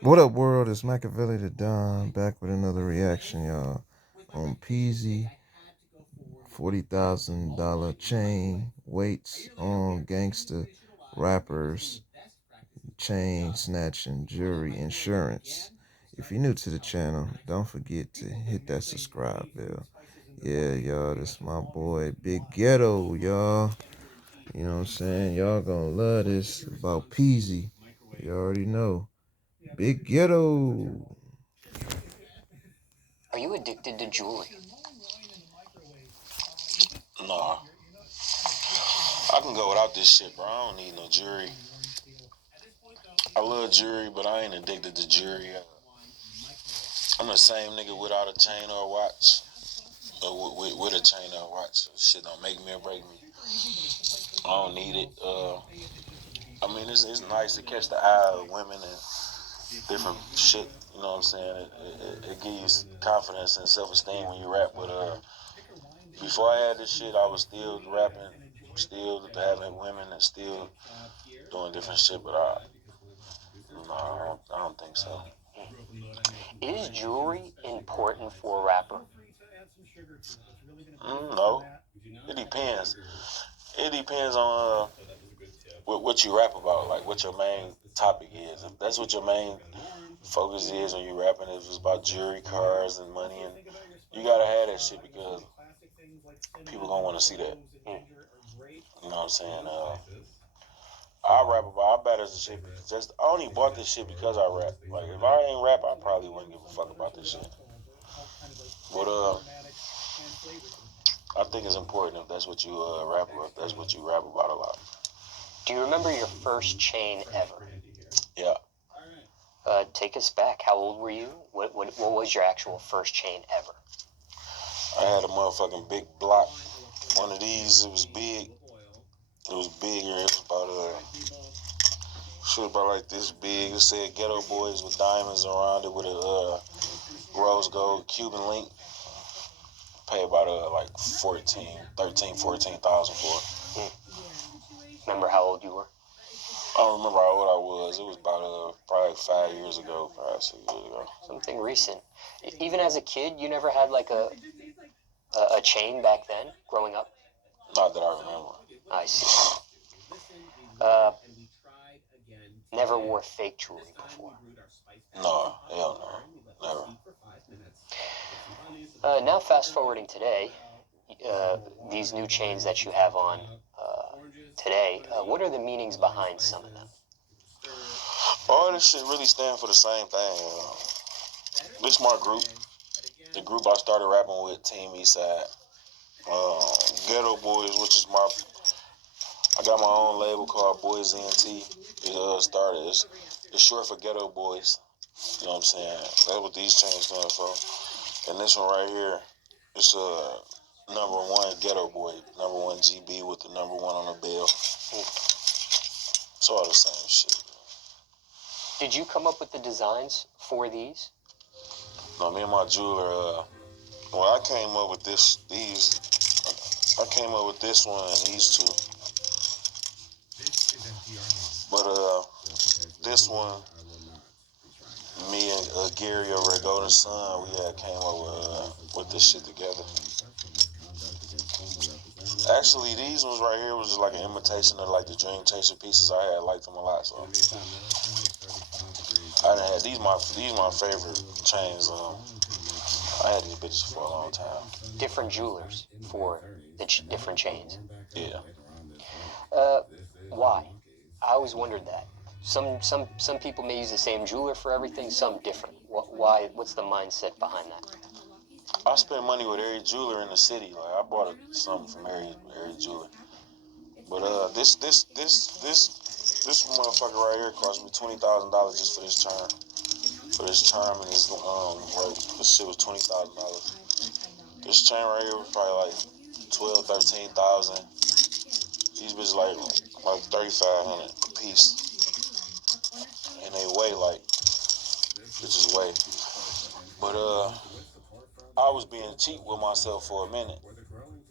What up, world? It's Machiavelli the Don back with another reaction, y'all. On Peezy, $40,000 chain weights on gangster rappers, chain snatching, jury insurance. If you're new to the channel, don't forget to hit that subscribe bell. Yeah, y'all, this my boy Big Ghetto, y'all. You know what I'm saying? Y'all gonna love this about Peezy. You already know. Big Ghetto. Are you addicted to jewelry? Nah, I can go without this shit, bro. I don't need no jewelry. I love jewelry, but I ain't addicted to jewelry. I'm the same nigga without a chain or a watch, or with a chain or a watch. Shit don't make me or break me. I don't need it. I mean, it's nice to catch the eye of women and different shit. You know what I'm saying? It gives you confidence and self-esteem when you rap. But before I had this shit, I was still rapping, still having women, and still doing different shit. But no, I don't think so. Is jewelry important for a rapper? No, it depends. It depends on what you rap about, like what your main topic is. If that's what your main focus is when you rapping, if it's about jewelry, cars, and money, and you gotta have that shit because people gonna want to see that. You know what I'm saying? I rap about. I better as shit. Just I only bought this shit because I rap. Like if I ain't rap, I probably wouldn't give a fuck about this shit. But I think it's important if that's what you rap about. If that's what you rap about a lot. Do you remember your first chain ever? Yeah. Take us back. How old were you? What was your actual first chain ever? I had a motherfucking big block. One of these. It was big. It was bigger. It was about shit about like this big. It said Ghetto Boys with diamonds around it with a rose gold Cuban link. Pay about like 14,000 for it. Remember how old you were? I don't remember how old I was. It was about probably like 5 years ago, 5, 6 years ago. Something recent. Even as a kid, you never had like a chain back then, growing up? Not that I remember. I see. Never wore fake jewelry before? No, hell no, never. Now fast forwarding today, these new chains that you have on today, what are the meanings behind some of them? All this shit really stand for the same thing. This my group. The group I started rapping with, Team Eastside. Ghetto Boys, which is I got my own label called Boys NT. It started. It's short for Ghetto Boys. You know what I'm saying? That's what these chains stand for. And this one right here, it's number one Ghetto Boy, number one GB with the number one on the bill. It's all the same shit. Did you come up with the designs for these? No, me and my jeweler, I came up with I came up with this one and these two. But this one, me and Gary over at Golden Sun, we came up with this shit together. Actually, these ones right here was just like an imitation of like the Dream Chaser pieces I had. Liked them a lot, so I done had these my favorite chains. I had these bitches for a long time. Different jewelers for the different chains. Yeah. Why? I always wondered that. Some people may use the same jeweler for everything, some different. Why? What's the mindset behind that? I spent money with every jeweler in the city. Like I bought something from every jeweler. But this motherfucker right here cost me $20,000 just for this charm. For this charm and this work. This shit was $20,000. This chain right here was probably like 12, 13,000. These bitches like 3,500 a piece. And they weigh like bitches weigh. But I was being cheap with myself for a minute.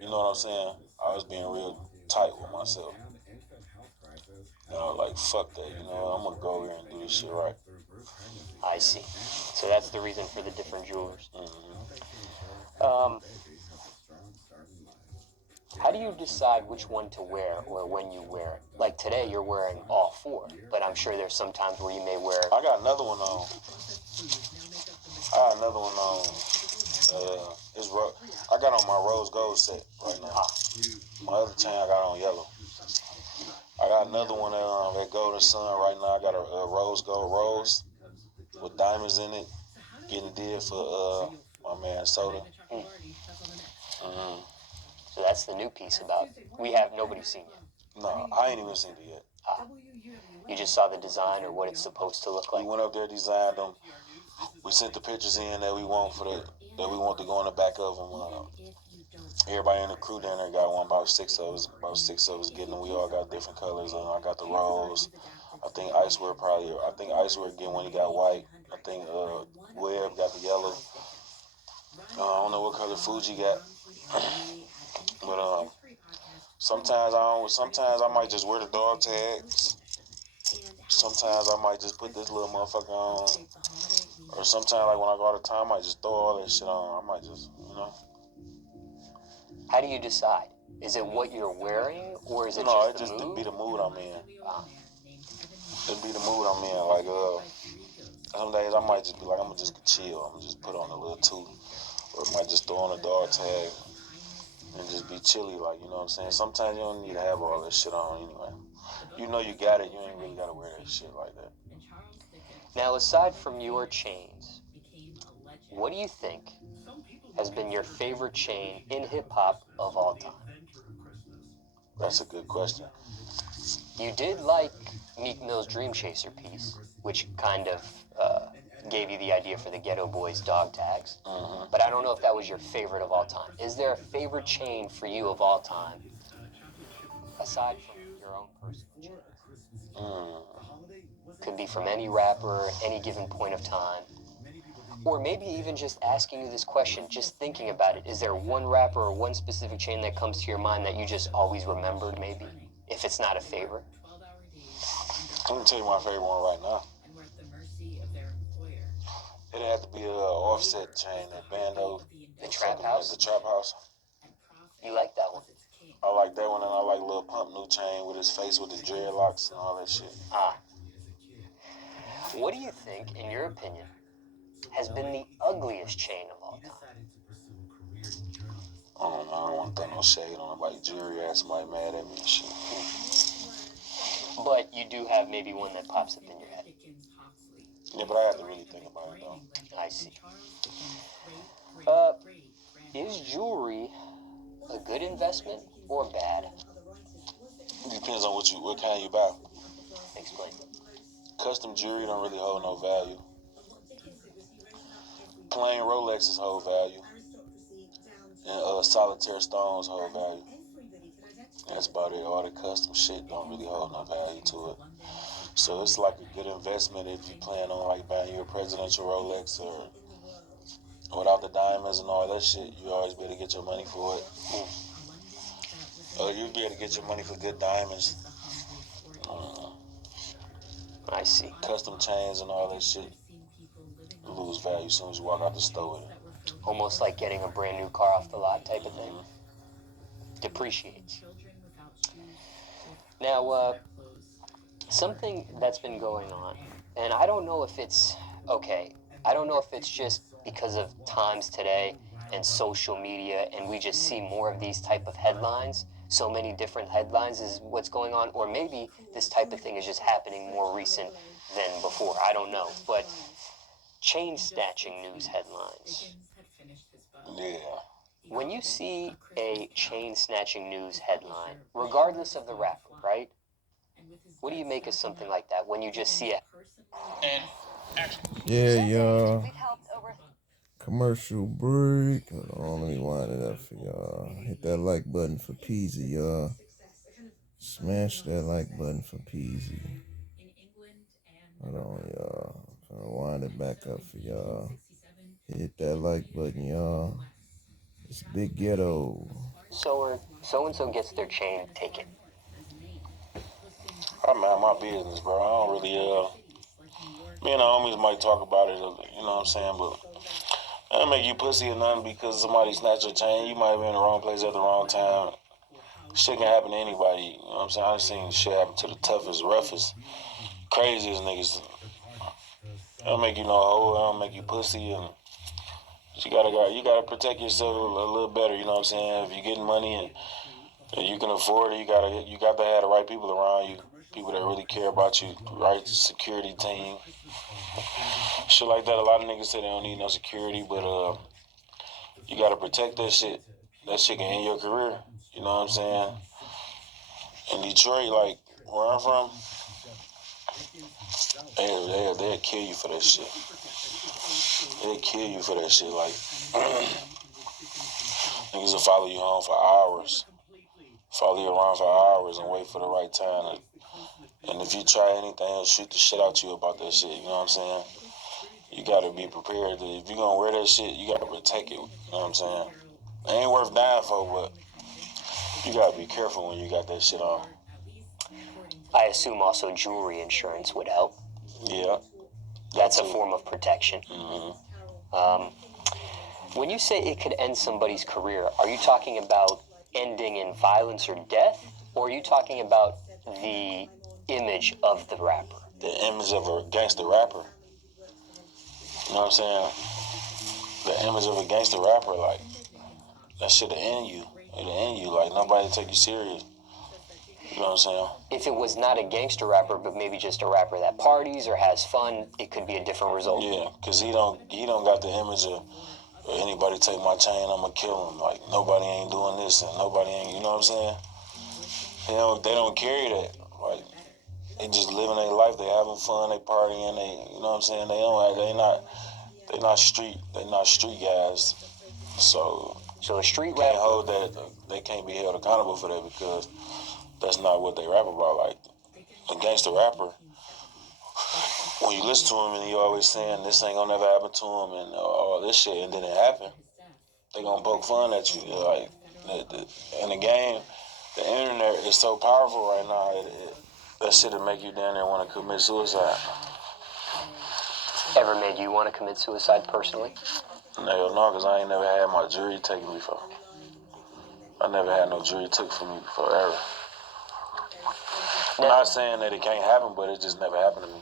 You know what I'm saying? I was being real tight with myself. You know, like fuck that. You know, I'm gonna go over here and do this shit right. I see. So that's the reason for the different jewelers. Mm-hmm. Um, how do you decide which one to wear or when you wear it? Like today, you're wearing all four, but I'm sure there's some times where you may wear. I got another one on. I got another one on. I got on my rose gold set right now. My other chain I got on yellow. I got another one at Golden Sun right now. I got a rose gold rose with diamonds in it. Getting did for my man Soda. Mm-hmm. So that's the new piece about. We have nobody seen yet. No, I ain't even seen it yet. You just saw the design or what it's supposed to look like. We went up there, designed them. We sent the pictures in that we want to go in the back of them. Everybody in the crew down there got one. About six of us. Getting them. We all got different colors. I got the rose. I think Icewear getting one. He got white. I think Webb got the yellow. I don't know what color Fuji got. But sometimes I don't. Sometimes I might just wear the dog tags. Sometimes I might just put this little motherfucker on. Or sometimes, like when I go out of town, I might just throw all that shit on. I might just, How do you decide? Is it what you're wearing, or is it No, just it just the mood? be the mood I'm in. It be the mood I'm in. Like, some days I might just be like, I'm gonna just chill. I'm gonna just put on a little two. Or I might just throw on a dog tag and just be chilly, like, you know what I'm saying? Sometimes you don't need to have all that shit on anyway. You know you got it, you ain't really gotta wear that shit like that. Now, aside from your chains, what do you think has been your favorite chain in hip hop of all time? That's a good question. You did like Meek Mill's Dream Chaser piece, which kind of gave you the idea for the Ghetto Boys dog tags. Mm-hmm. But I don't know if that was your favorite of all time. Is there a favorite chain for you of all time, aside from your own personal chains? Could be from any rapper, any given point of time. Or maybe even just asking you this question, just thinking about it. Is there one rapper or one specific chain that comes to your mind that you just always remembered, maybe? If it's not a favorite? I'm gonna tell you my favorite one right now. It had to be a offset chain, that Bando. The Trap House? The Trap House. You like that one? I like that one, and I like Lil Pump new chain with his face with the dreadlocks and all that shit. What do you think, in your opinion, has been the ugliest chain of all time? I don't know. I don't want to throw no shade on nobody. Jury ass somebody mad at me and shit. But you do have maybe one that pops up in your head. Yeah, but I have to really think about it though. I see. Is jewelry a good investment or bad? It depends on what kind you buy. Explain. Custom jewelry don't really hold no value. Plain Rolexes hold value, and solitaire stones hold value. That's about it. All the custom shit don't really hold no value to it. So it's like a good investment if you plan on like buying you a presidential Rolex or without the diamonds and all that shit. You always be able to get your money for it. Or you'd be able to get your money for good diamonds. I see. Custom chains and all that shit lose value as soon as you walk out the store with it. Almost like getting a brand new car off the lot type of thing. Depreciates. Now, something that's been going on, and I don't know if it's okay. I don't know if it's just because of times today and social media, and we just see more of these type of headlines. So many different headlines is what's going on, or maybe this type of thing is just happening more recent than before. I don't know, but chain snatching news headlines. Yeah. When you see a chain snatching news headline, regardless of the rapper, right? What do you make of something like that when you just see it? Yeah, y'all. Commercial break. Hold on, let me wind it up for y'all. Hit that like button for Peezy, y'all. Smash that like button for Peezy. Hold on, y'all. I'm gonna wind it back up for y'all. Hit that like button, y'all. It's Big Ghetto. So and so gets their chain taken. I mind my business, bro. I don't really Me and the homies might talk about it, you know what I'm saying? But that don't make you pussy or nothing because somebody snatched your chain. You might have been in the wrong place at the wrong time. Shit can happen to anybody. You know what I'm saying? I've seen shit happen to the toughest, roughest, craziest niggas. It don't make you no hoe. It don't make you pussy. And you gotta protect yourself a little better. You know what I'm saying? If you're getting money and you can afford it, you got to have the right people around you. People that really care about you. Right security team. Shit like that. A lot of niggas say they don't need no security, but you gotta protect that shit. That shit can end your career. You know what I'm saying? In Detroit, like where I'm from, they'll kill you for that shit. They'll kill you for that shit. Like niggas will follow you home for hours, follow you around for hours, and wait for the right time. And if you try anything, they'll shoot the shit out you about that shit. You know what I'm saying? You gotta be prepared. If you gonna wear that shit, you gotta protect it. You know what I'm saying? It ain't worth dying for, but you gotta be careful when you got that shit on. I assume also jewelry insurance would help. Yeah. That's a form of protection. Mm-hmm. When you say it could end somebody's career, are you talking about ending in violence or death? Or are you talking about the image of the rapper? The image of a gangster rapper. You know what I'm saying? The image of a gangster rapper, like, that shit'll end you. It'll end you. Like, nobody take you serious. You know what I'm saying? If it was not a gangster rapper, but maybe just a rapper that parties or has fun, it could be a different result. Yeah, because he don't got the image of anybody take my chain, I'ma kill him. Like, nobody ain't doing this and nobody ain't, you know what I'm saying? They don't carry that. Like, they just living their life. They having fun. They partying. You know what I'm saying? They not street guys. So a street can't rapper hold that. They can't be held accountable for that because that's not what they rap about. Like a gangster rapper, when you listen to him and he always saying this ain't gonna never happen to him and all this shit, and then it happen, they gonna poke fun at you. Like in the game, the internet is so powerful right now. That shit'll make you down there want to commit suicide. ever made you want to commit suicide personally? Hell no, because I ain't never had my jury taken before. I never had no jury took from me before, ever. I'm not saying that it can't happen, but it just never happened to me.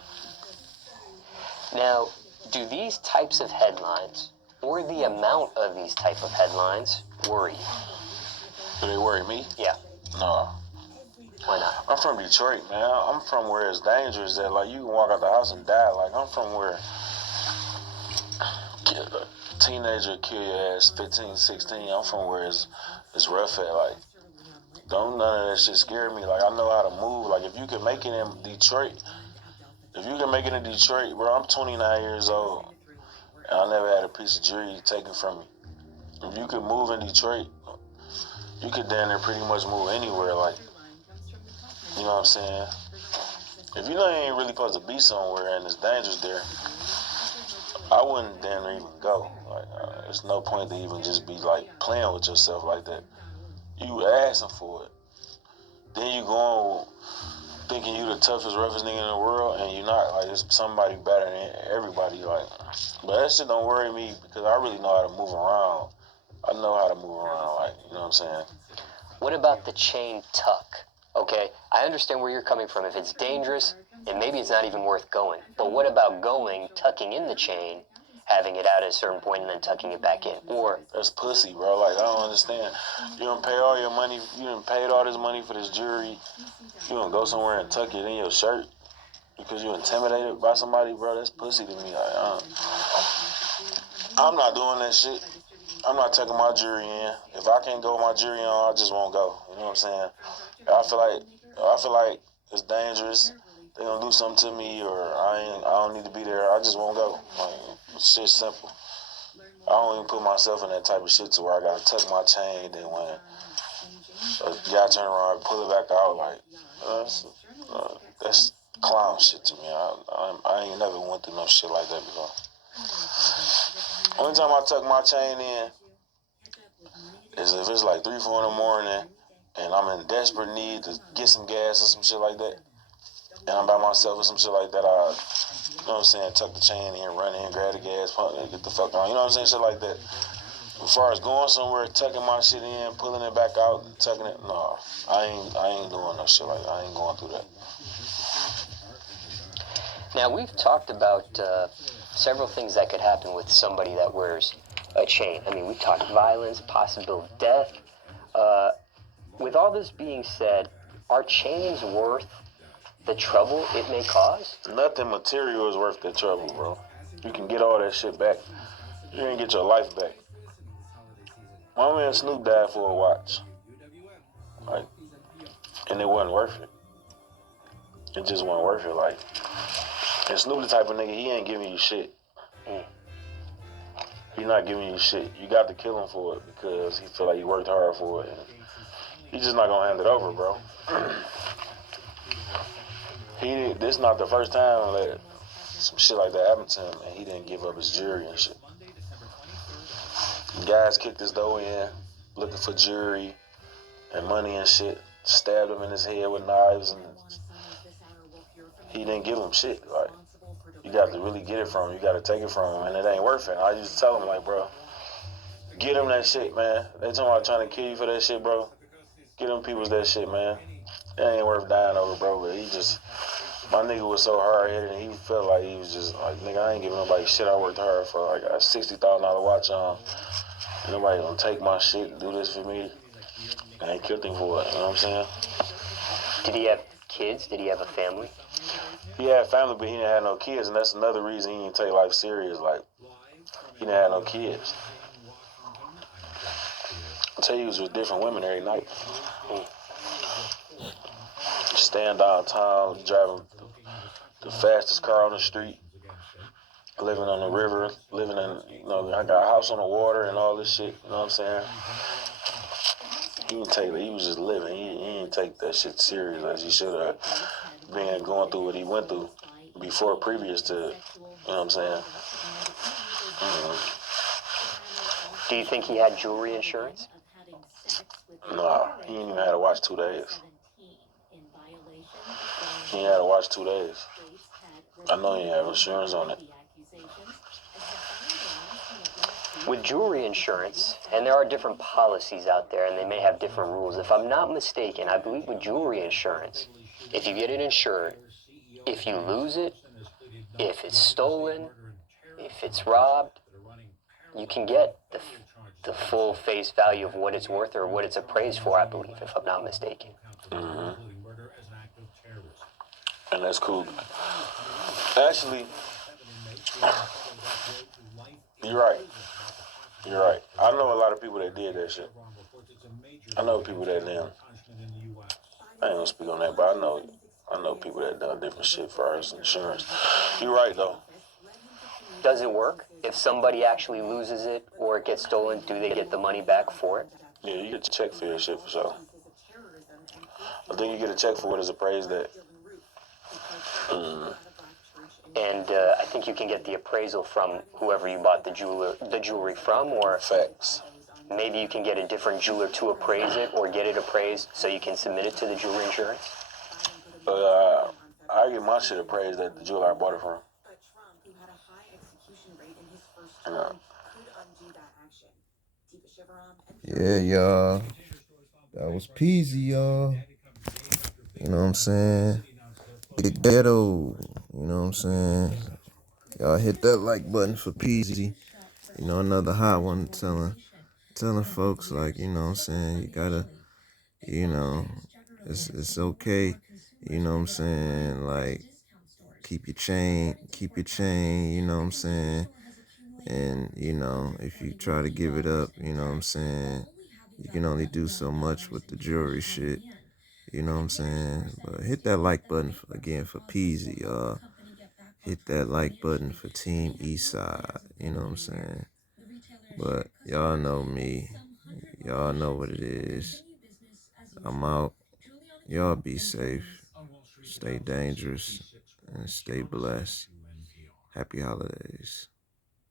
Now, do these types of headlines, or the amount of these type of headlines, worry you? Do they worry me? Yeah. No. Why not? I'm from Detroit, man. I'm from where it's dangerous that, like, you can walk out the house and die. Like, I'm from where a teenager kill your ass 15, 16. I'm from where it's rough at. Like, don't none of that shit scare me. Like, I know how to move. Like, if you can make it in Detroit, bro, I'm 29 years old. And I never had a piece of jewelry taken from me. If you could move in Detroit, you could damn near pretty much move anywhere. Like, you know what I'm saying? If you know you ain't really supposed to be somewhere and it's dangerous there, I wouldn't damn near even go. Like, there's no point to even just be like playing with yourself like that. You asking for it. Then you go on thinking you the toughest, roughest nigga in the world, and you're not. Like, it's somebody better than everybody. Like, but that shit don't worry me because I really know how to move around. I know how to move around. Like, you know what I'm saying? What about the chain tuck? Okay, I understand where you're coming from. If it's dangerous, and maybe it's not even worth going. But what about going, tucking in the chain, having it out at a certain point, and then tucking it back in? Or that's pussy, bro. Like, I don't understand. You done pay all your money. You done paid all this money for this jewelry. You gonna go somewhere and tuck it in your shirt because you intimidated by somebody, bro? That's pussy to me. Like, I'm not doing that shit. I'm not tucking my jewelry in. If I can't go with my jewelry on, I just won't go. You know what I'm saying? I feel like it's dangerous. They gonna do something to me, or I don't need to be there. I just won't go. Like, it's just simple. I don't even put myself in that type of shit to where I gotta tuck my chain. Then when a guy turn around and pull it back out, like that's clown shit to me. I ain't never went through no shit like that before. Only time I tuck my chain in is if it's like 3, 4 in the morning and I'm in desperate need to get some gas or some shit like that, and I'm by myself or some shit like that. You know what I'm saying? Tuck the chain in, run in, grab the gas pump, and get the fuck on. You know what I'm saying? Shit like that. As far as going somewhere, tucking my shit in, pulling it back out, tucking it, no, I ain't doing no shit like that. I ain't going through that. Now, we've talked about several things that could happen with somebody that wears a chain. I mean, we've talked violence, possible death. Uh, with all this being said, are chains worth the trouble it may cause? Nothing material is worth the trouble, bro. You can get all that shit back. You ain't get your life back. My man Snoop died for a watch. Like, and it wasn't worth it. It just wasn't worth it. Like, and Snoop the type of nigga, he ain't giving you shit. Mm. He not giving you shit. You got to kill him for it because he feel like he worked hard for it. And he just not gonna hand it over, bro. This not the first time that some shit like that happened to him, and he didn't give up his jury and shit. Guys kicked his door in, looking for jury and money and shit. Stabbed him in his head with knives, and he didn't give him shit. Like, you got to really get it from him. You got to take it from him, and it ain't worth it. I used to tell him, like, bro, get him that shit, man. They talking about trying to kill you for that shit, bro. Get them peoples that shit, man. It ain't worth dying over, bro. But my nigga was so hard headed, and he felt like he was just like, nigga, I ain't giving nobody shit I worked hard for. I got a $60,000 watch on. Ain't nobody gonna take my shit and do this for me. I ain't killed him for it. You know what I'm saying? Did he have kids? Did he have a family? He had family, but he didn't have no kids, and that's another reason he didn't take life serious. Like, he didn't have no kids. I tell you, he was with different women every night. Staying downtown, driving the fastest car on the street, living on the river, living in, I got a house on the water and all this shit. You know what I'm saying? He didn't take it. He was just living. He didn't take that shit serious as he should have been going through what he went through before, previous to, you know what I'm saying? Do you think he had jewelry insurance? Nah, he ain't even had to watch 2 days. He ain't had to watch 2 days. I know he have insurance on it. With jewelry insurance, and there are different policies out there, and they may have different rules. If I'm not mistaken, I believe with jewelry insurance, if you get it insured, if you lose it, if it's stolen, if it's robbed, you can get the full face value of what it's worth or what it's appraised for, I believe, if I'm not mistaken. Mm-hmm. And that's cool. Actually, you're right. You're right. I know a lot of people that did that shit. I know people that did. I ain't gonna speak on that, but I know people that done different shit for our insurance. You're right though. Does it work? If somebody actually loses it or it gets stolen, do they get the money back for it? Yeah, you get a check for your shit for sure. I think you get a check for what is appraised at. And I think you can get the appraisal from whoever you bought the jewelry from, or Facts. maybe you can get a different jeweler to appraise it or get it appraised so you can submit it to the jewelry insurance. I get my shit appraised at the jeweler I bought it from. Yeah. Yeah, y'all. That was Peezy, y'all. You know what I'm saying? Get ghetto. You know what I'm saying? Y'all hit that like button for Peezy. You know, another hot one telling folks like, you know what I'm saying, you gotta, you know, it's okay. You know what I'm saying? Like, keep your chain, you know what I'm saying? And, you know, if you try to give it up, you know what I'm saying, you can only do so much with the jewelry shit. You know what I'm saying? But hit that like button again for Peezy, y'all. Hit that like button for Team Eastside. You know what I'm saying? But y'all know me. Y'all know what it is. I'm out. Y'all be safe. Stay dangerous. And stay blessed. Happy holidays.